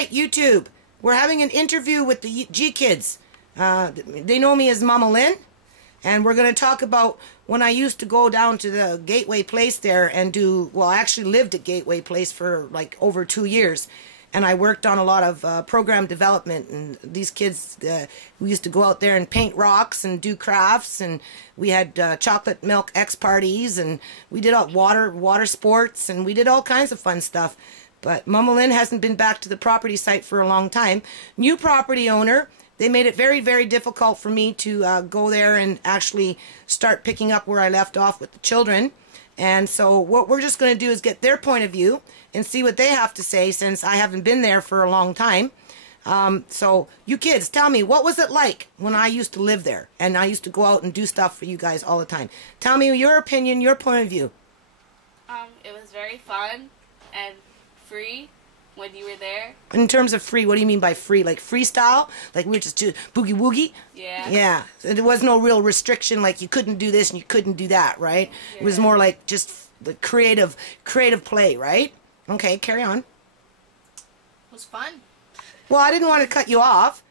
tonight, YouTube, we're having an interview with the G Kids. They know me as Mama Lynn, and we're going to talk about when I used to go down to the Gateway Place there and do, well, I actually lived at Gateway Place for like over 2 years, and I worked on a lot of program development, and these kids, we used to go out there and paint rocks and do crafts, and we had chocolate milk X parties, and we did all water sports, and we did all kinds of fun stuff. But Mama Lynn hasn't been back to the property site for a long time. New property owner. They made it very, very difficult for me to go there and actually start picking up where I left off with the children. And so what we're just going to do is get their point of view and see what they have to say, since I haven't been there for a long time. So you kids, tell me, what was it like when I used to live there and I used to go out and do stuff for you guys all the time? Tell me your opinion, your point of view. It was very fun and free when you were there. In terms of free, what do you mean by free? Like freestyle? Like we were just do boogie woogie? Yeah. Yeah. So there was no real restriction, like you couldn't do this and you couldn't do that, right? Yeah. It was more like just the creative play, right? Okay, carry on. It was fun. Well, I didn't want to cut you off.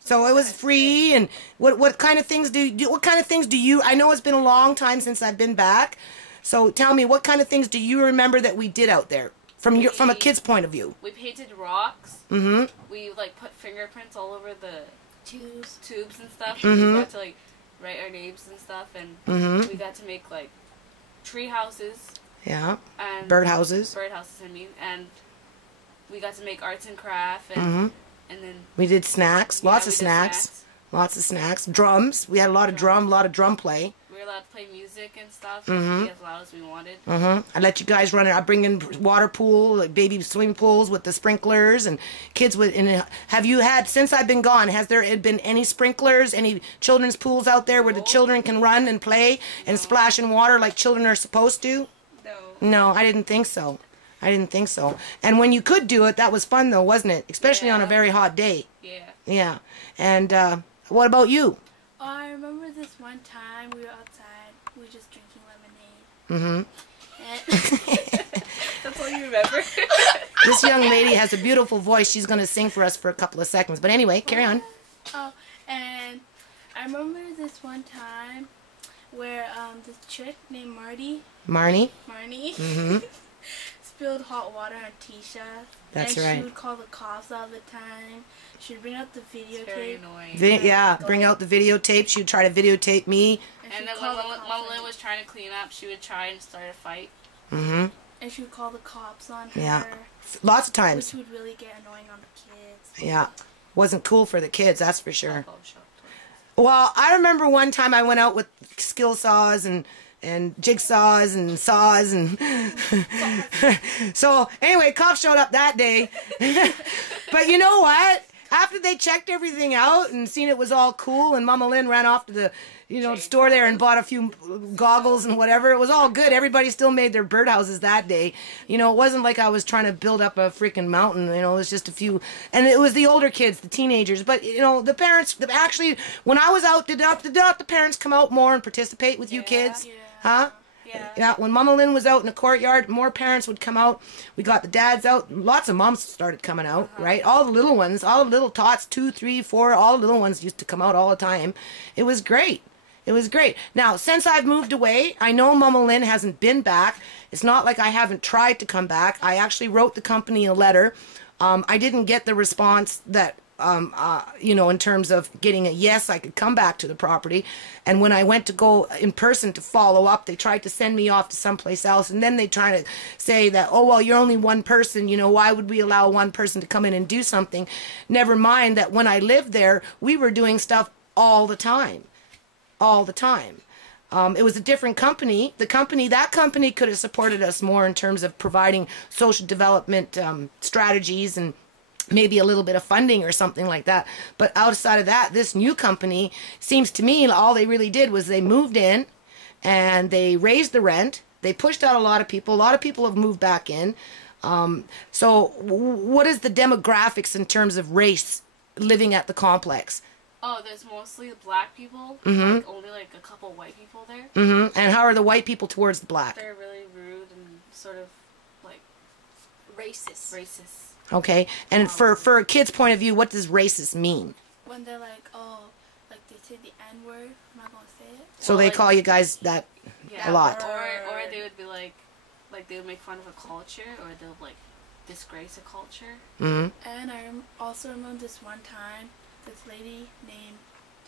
So it was free, and what kind of things do you do? What kind of things do you? I know it's been a long time since I've been back. So tell me, what kind of things do you remember that we did out there? From a kid's point of view. We painted rocks. Mm-hmm. We like put fingerprints all over the tubes and stuff. Mm-hmm. We got to like write our names and stuff, and mm-hmm. we got to make like tree houses. Yeah. And bird houses. Bird houses, I mean, and we got to make arts and craft, and mm-hmm. and then we did snacks. Yeah, lots of snacks. Lots of snacks. Drums. We had a lot of drum play. We were allowed to play music and stuff. Mm-hmm. As loud as we wanted. Mm-hmm. I let you guys run it. I bring in water pool, like baby swimming pools with the sprinklers, and kids with. And have you had, since I've been gone, has there been any sprinklers, any children's pools out there where the children can run and play and splash in water like children are supposed to? No. No, I didn't think so. I didn't think so. And when you could do it, that was fun though, wasn't it? Especially on a very hot day. Yeah. Yeah. And what about you? Oh, I remember this one time we were outside. We were just drinking lemonade. Mm-hmm. That's all you remember? This young lady has a beautiful voice. She's going to sing for us for a couple of seconds. But anyway, carry on. Oh, and I remember this one time where this chick named Marnie. Mm-hmm. spilled hot water on Tisha. That's and right. She would call the cops all the time. She would bring out the videotape. It's very annoying. Yeah, bring out the videotape. She would try to videotape me. And then when Mama Lynn was trying to clean up, she would try and start a fight. Mm-hmm. And she would call the cops on her. Yeah. Lots of times. Which would really get annoying on the kids. Yeah. Wasn't cool for the kids, that's for sure. Well, I remember one time I went out with skill saws and jigsaws and saws and so anyway, cops showed up that day. But you know what? After they checked everything out and seen it was all cool, and Mama Lynn ran off to the store there and bought a few goggles and whatever, it was all good. Everybody still made their birdhouses that day. You know, it wasn't like I was trying to build up a freaking mountain. You know, it was just a few, and it was the older kids, the teenagers. But you know, the parents. Actually, when I was out, did not the parents come out more and participate with you kids? Yeah. Huh? Yeah, when Mama Lynn was out in the courtyard, more parents would come out. We got the dads out. Lots of moms started coming out, right? All the little ones, all the little tots, 2, 3, 4, all the little ones used to come out all the time. It was great. It was great. Now, since I've moved away, I know Mama Lynn hasn't been back. It's not like I haven't tried to come back. I actually wrote the company a letter. I didn't get the response that in terms of getting a yes, I could come back to the property. And when I went to go in person to follow up, they tried to send me off to someplace else. And then they try to say that, oh, well, you're only one person. You know, why would we allow one person to come in and do something? Never mind that when I lived there, we were doing stuff all the time. All the time. It was a different company. That company could have supported us more in terms of providing social development strategies and maybe a little bit of funding or something like that. But outside of that, this new company, seems to me, all they really did was they moved in and they raised the rent. They pushed out a lot of people. A lot of people have moved back in. So what is the demographics in terms of race living at the complex? Oh, there's mostly black people. Mm-hmm. Like, only like a couple white people there. Mm-hmm. And how are the white people towards the black? They're really rude and sort of like Racist. Okay, and for a kid's point of view, what does racist mean? When they're like, oh, like they say the N-word. I'm not gonna say it. So they call you guys that a lot. Or they would be like they would make fun of a culture, or they'll like disgrace a culture. Mm-hmm. And I also remember this one time, this lady named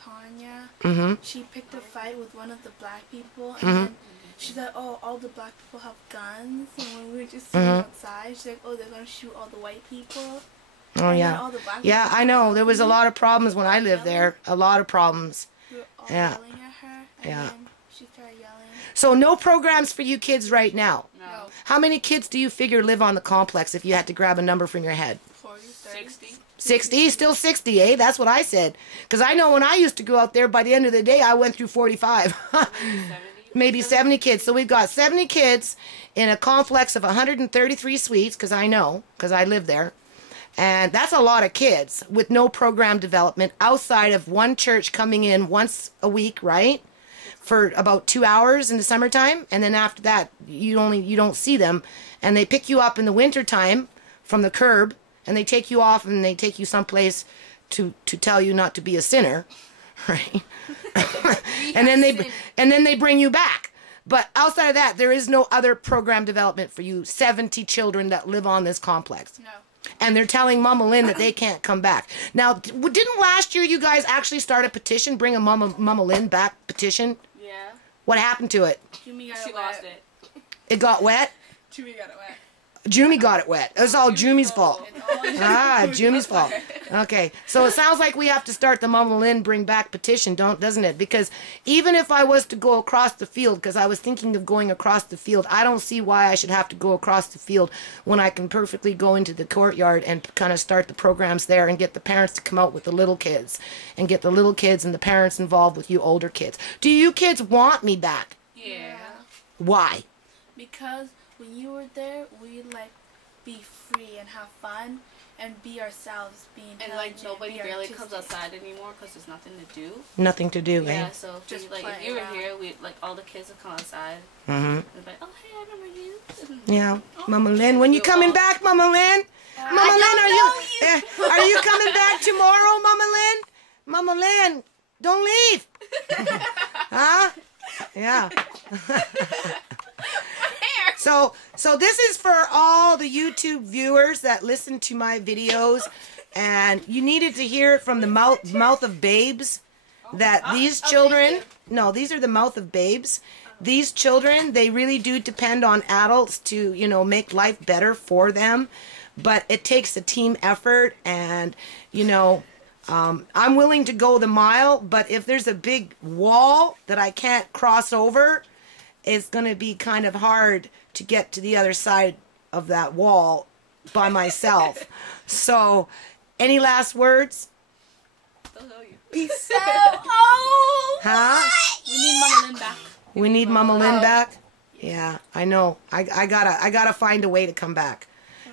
Tanya, Mm-hmm. she picked a fight with one of the black people, and Mm-hmm. then she said, oh, all the black people have guns, and when we were just sitting outside, she's like, oh, they're gonna shoot all the white people. Oh, And yeah. then all the black Yeah, people I know. There was a lot of problems when I lived Yelling. there. A lot of problems. we were all Yeah. yelling at her, and Yeah. then she started yelling. So no programs for you kids right now. No. How many kids do you figure live on the complex if you had to grab a number from your head? 40, 30. 60. 60? Still 60, eh? That's what I said. Because I know when I used to go out there, by the end of the day, I went through 45. 70. Maybe 70 kids. So we've got 70 kids in a complex of 133 suites, because I know, because I live there. And that's a lot of kids with no program development outside of one church coming in once a week, right? For about 2 hours in the summertime. And then after that, you don't see them. And they pick you up in the wintertime from the curb, and they take you off and they take you someplace to tell you not to be a sinner, right? and then they bring you back. But outside of that, there is no other program development for you 70 children that live on this complex. No. And they're telling Mama Lynn that they can't come back. Now, didn't last year you guys actually start a petition, bring a Mama Lynn back petition? Yeah. What happened to it? Jimmy got She it lost wet. it. It got wet? Jimmy got it wet. Jumi got it wet. It was all Jumi's fault. It's all Jumi's fault. Okay, so it sounds like we have to start the Mama Lynn Bring Back petition, doesn't it? Because even if I was to go across the field, because I was thinking of going across the field, I don't see why I should have to go across the field when I can perfectly go into the courtyard and kind of start the programs there and get the parents to come out with the little kids and get the little kids and the parents involved with you older kids. Do you kids want me back? Yeah. Why? Because when you were there, we'd like be free and have fun and be ourselves, be And like intelligent, nobody be barely artistic. comes outside anymore because there's nothing to do. Nothing to do, Yeah, eh? so if Just you, like play if you were around. here, we like all the kids would come outside Mm-hmm. and be like, oh hey, I remember you. Yeah, Mama Lynn, when you coming back, Mama Lynn? Mama Lynn, are you coming back tomorrow, Mama Lynn? Mama Lynn, don't leave. Huh? Yeah. So this is for all the YouTube viewers that listen to my videos, and you needed to hear it from the mouth of babes that these children, no, these are the mouth of babes. These children, they really do depend on adults to, make life better for them. But it takes a team effort, and, I'm willing to go the mile, but if there's a big wall that I can't cross over, it's going to be kind of hard to get to the other side of that wall by myself. So, any last words? Don't know you. Peace So, out. oh, Huh? we need Mama Lynn back. We need Mama Lynn back? Yeah, I know. I gotta find a way to come back.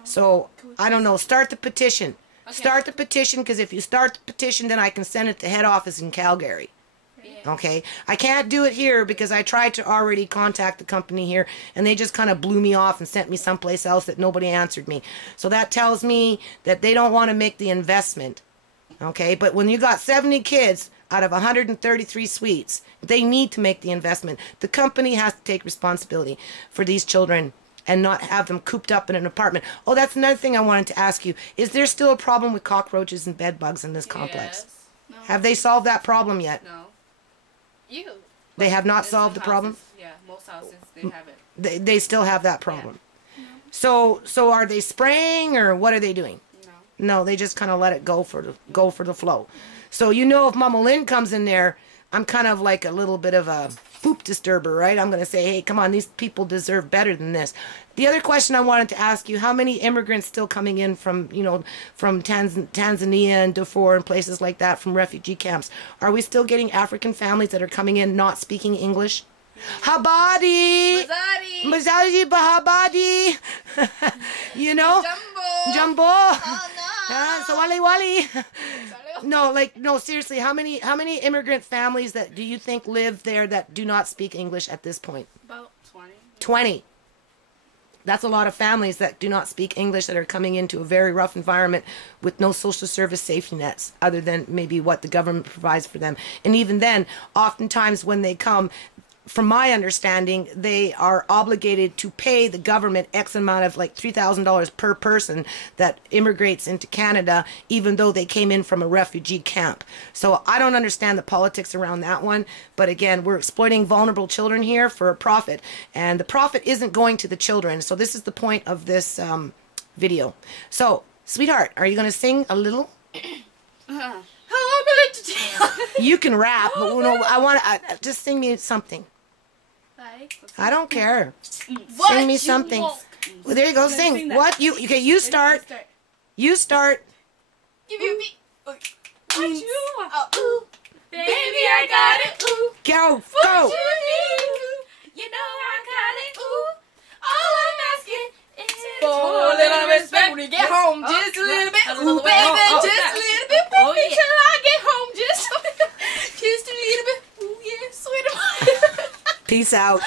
So, I don't know. Start the petition. Okay. Start the petition, because if you start the petition, then I can send it to head office in Calgary. Yeah. Okay, I can't do it here because I tried to already contact the company here, and they just kind of blew me off and sent me someplace else that nobody answered me. So that tells me that they don't want to make the investment. Okay, but when you got 70 kids out of 133 suites, they need to make the investment. The company has to take responsibility for these children and not have them cooped up in an apartment. Oh, that's another thing I wanted to ask you. Is there still a problem with cockroaches and bed bugs in this complex? Yes. No. Have they solved that problem yet? No. You. They have not In solved the some problem? houses, yeah, most houses they have it. They still have that problem. So are they spraying, or what are they doing? No. No, they just kind of let it go for the flow. So if Mama Lynn comes in there, I'm kind of like a little bit of a poop disturber, right? I'm going to say, hey, come on, these people deserve better than this. The other question I wanted to ask you, how many immigrants still coming in from Tanzania and Darfur and places like that, from refugee camps? Are we still getting African families that are coming in not speaking English? Habadi! Mazadi Bahabadi! Jumbo! Oh no. So wali. No, seriously, how many immigrant families that do you think live there that do not speak English at this point? About 20. 20. That's a lot of families that do not speak English that are coming into a very rough environment with no social service safety nets other than maybe what the government provides for them. And even then, oftentimes when they come, from my understanding, they are obligated to pay the government X amount of like $3,000 per person that immigrates into Canada, even though they came in from a refugee camp. So I don't understand the politics around that one. But again, we're exploiting vulnerable children here for a profit. And the profit isn't going to the children. So this is the point of this video. So, sweetheart, are you going to sing a little? You can rap, but I want to just sing me something. I don't care. What Sing me something. Well, there you go. Sing. What you? Okay, you start. You start. Give me a beat. What you want? Ooh, baby, I got it. Ooh, Go. what Go. you need? You know I got it. Ooh, all I'm asking is For a little respect when you get home, just a little bit. Ooh, baby, just a little bit. Baby, till I get home, just a little bit. Ooh, yeah, sweet. Peace out.